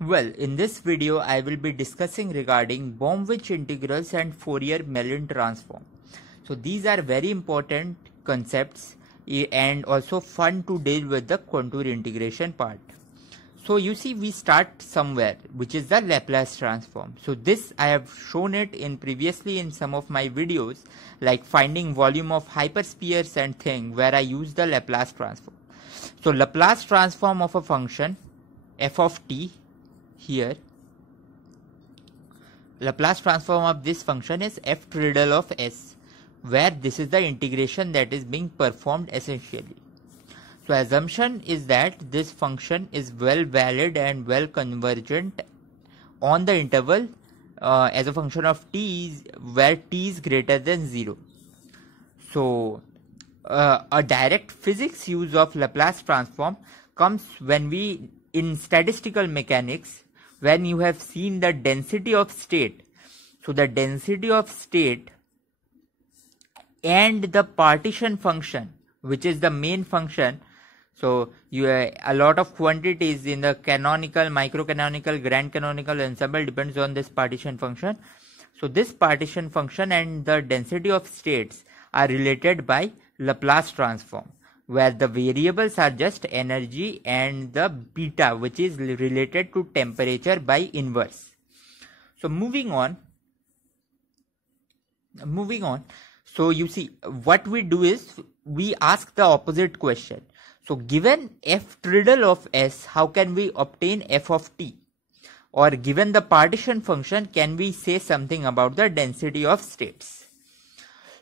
Well, in this video, I will be discussing regarding Born-Witch integrals and Fourier-Mellin transform. So these are very important concepts and also fun to deal with the contour integration part. So you see, we start somewhere, which is the Laplace transform. So this I have shown it in previously in some of my videos, like finding volume of hyperspheres and thing, where I use the Laplace transform. So Laplace transform of a function f of t here, Laplace transform of this function is f triddle of s, where this is the integration that is being performed essentially. So assumption is that this function is well valid and well convergent on the interval as a function of t where t is greater than 0. So a direct physics use of Laplace transform comes when we, in statistical mechanics, when you have seen the density of state. So the density of state and the partition function, which is the main function. So you a lot of quantities in the canonical, microcanonical, grand canonical ensemble depends on this partition function. So this partition function and the density of states are related by Laplace transform, where the variables are just energy and the beta, which is related to temperature by inverse. So moving on. So you see, what we do is we ask the opposite question. So given f triddle of s, how can we obtain f of t? Or given the partition function, can we say something about the density of states?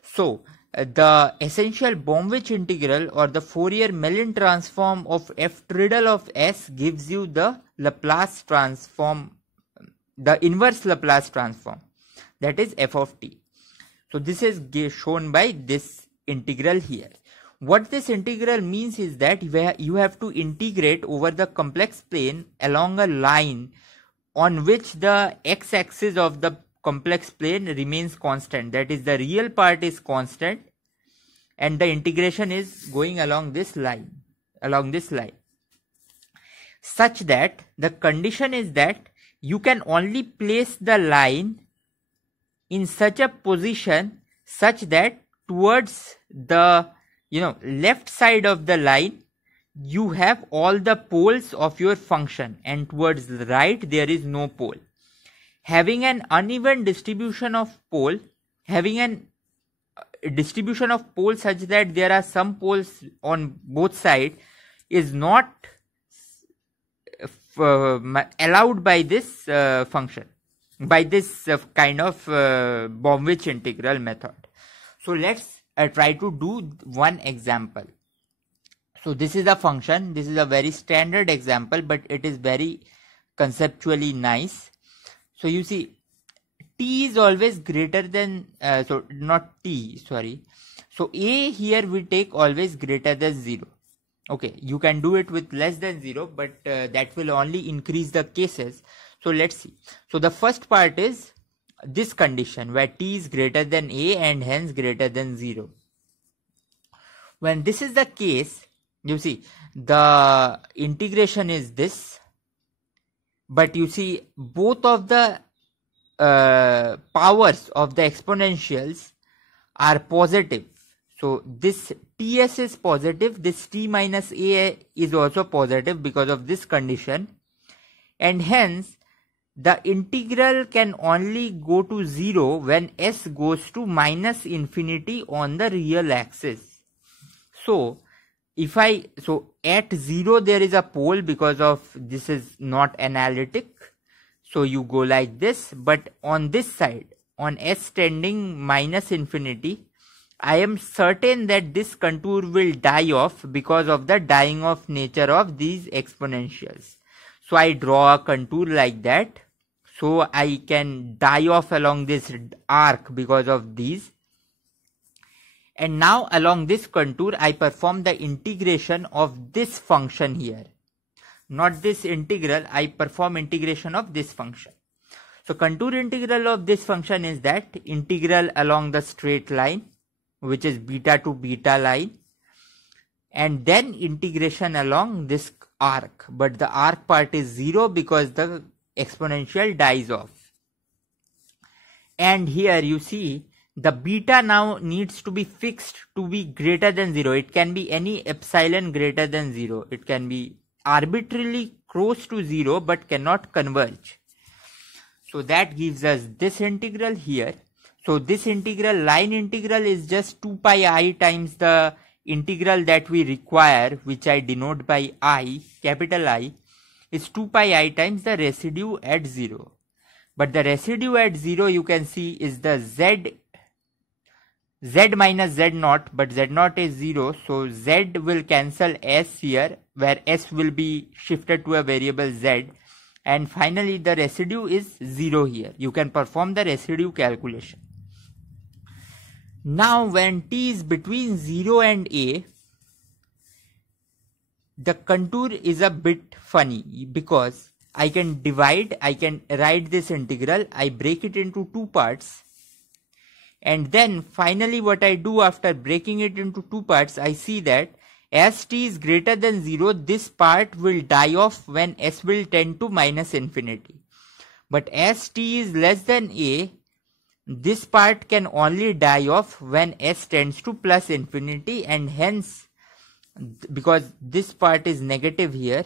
So the essential Born-Witch integral or the Fourier-Mellin transform of f triddle of s gives you the Laplace transform, the inverse Laplace transform, that is f of t. So this is shown by this integral here. What this integral means is that you have to integrate over the complex plane along a line on which the x-axis of the complex plane remains constant. That is, the real part is constant and the integration is going along this line, such that the condition is that you can only place the line in such a position such that towards the left side of the line you have all the poles of your function, and towards the right there is no pole. Having an uneven distribution of pole, having an distribution of poles such that there are some poles on both sides is not allowed by this function, by this kind of Born-Witch integral method. So let's try to do one example. So this is a function, this is a very standard example, but it is very conceptually nice. So you see, t is always greater than, so a here we take always greater than 0. Okay, you can do it with less than 0, but that will only increase the cases. So let's see. So the first part is this condition where t is greater than a and hence greater than 0. When this is the case, you see the integration is this, but you see both of the powers of the exponentials are positive. So this ts is positive, this t minus a is also positive because of this condition, and hence the integral can only go to 0 when s goes to minus infinity on the real axis. So at 0 there is a pole because of this is not analytic. So you go like this, but on this side, on s tending minus infinity, I am certain that this contour will die off because of the dying off nature of these exponentials. So I draw a contour like that. So I can die off along this arc because of these. And now along this contour, I perform the integration of this function here. Not this integral, I perform integration of this function. So contour integral of this function is that integral along the straight line, which is beta to beta line, and then integration along this arc, but the arc part is 0 because the exponential dies off. And here you see the beta now needs to be fixed to be greater than 0. It can be any epsilon greater than 0. It can be arbitrarily close to 0 but cannot converge. So that gives us this integral here. So this integral, line integral, is just 2 pi I times the integral that we require, which I denote by I, capital I, is 2 pi I times the residue at 0. But the residue at 0 you can see is the z minus z naught, but z naught is 0, so z will cancel s here, where s will be shifted to a variable z, and finally the residue is 0 here. You can perform the residue calculation. Now when t is between 0 and a, the contour is a bit funny because I can write this integral, I break it into two parts, and then finally what I do after breaking it into two parts, I see that as t is greater than 0, this part will die off when s will tend to minus infinity. But as t is less than a, this part can only die off when s tends to plus infinity, and hence, because this part is negative here,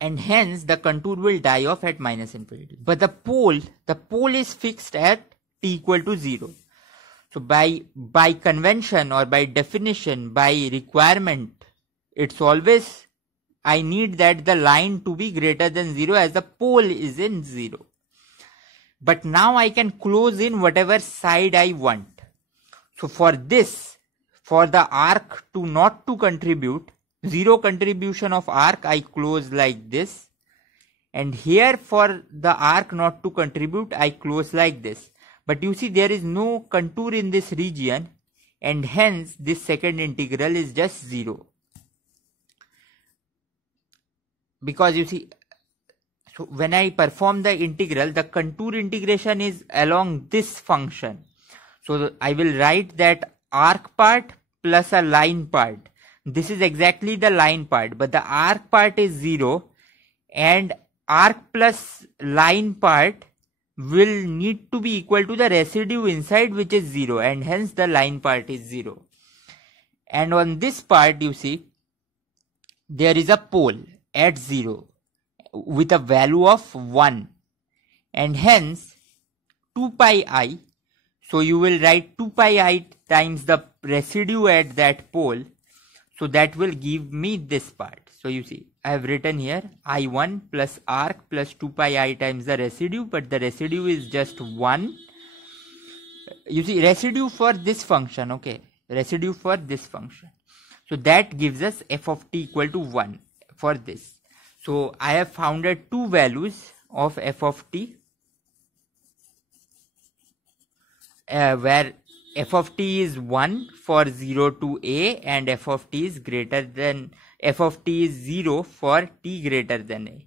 and hence the contour will die off at minus infinity. But the pole is fixed at t equal to 0. So by convention or by definition, by requirement, it's always, I need that the line to be greater than 0 as the pole is in 0. But now I can close in whatever side I want. So for this, for the arc to not to contribute, 0 contribution of arc, I close like this. And here for the arc not to contribute, I close like this. But you see there is no contour in this region, and hence this second integral is just 0. Because you see, so when I perform the integral, the contour integration is along this function. So I will write that arc part plus a line part. This is exactly the line part, but the arc part is 0, and arc plus line part will need to be equal to the residue inside, which is 0, and hence the line part is 0. And on this part you see there is a pole at 0 with a value of 1, and hence 2 pi I, so you will write 2 pi I times the residue at that pole, so that will give me this part. So you see I have written here I1 plus arc plus 2 pi I times the residue, but the residue is just 1. You see residue for this function, okay, residue for this function. So that gives us f of t equal to 1 for this. So I have founded two values of f of t, where f of t is 1 for 0 to a, and f of t is greater than, f of t is 0 for t greater than a.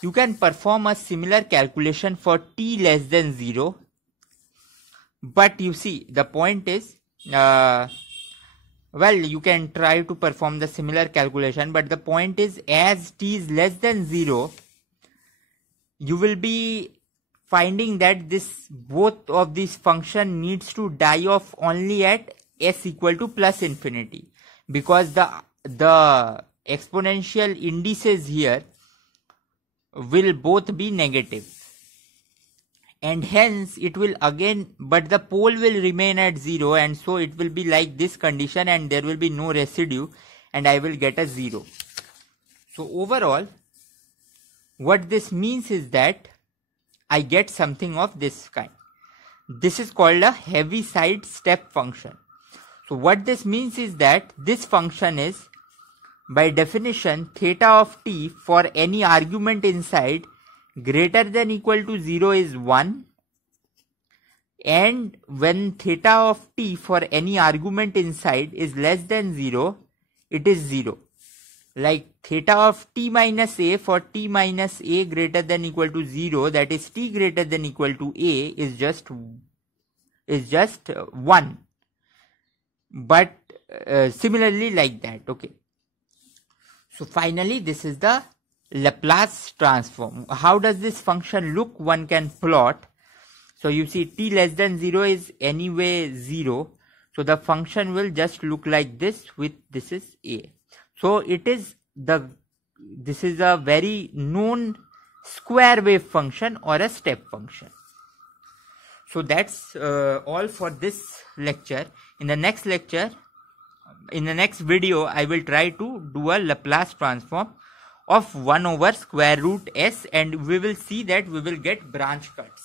You can perform a similar calculation for t less than 0, but you see the point is, well, you can try to perform the similar calculation, but the point is, as t is less than 0, you will be finding that this both of these function needs to die off only at s equal to plus infinity, because the exponential indices here will both be negative, and hence it will again, but the pole will remain at 0, and so it will be like this condition, and there will be no residue, and I will get a 0. So overall what this means is that I get something of this kind. This is called a Heaviside step function. So what this means is that this function is, by definition, theta of t for any argument inside greater than equal to 0 is 1, and when theta of t for any argument inside is less than 0, it is 0. Like theta of t minus a for t minus a greater than equal to 0, that is t greater than equal to a, is just 1. But similarly like that, okay. So finally, this is the Laplace transform. How does this function look? One can plot. So you see t less than 0 is anyway 0. So the function will just look like this with this is a. So this is a very known square wave function or a step function. So that's all for this lecture. In the next lecture, in the next video, I will try to do a Laplace transform of 1 over square root s, and we will see that we will get branch cuts.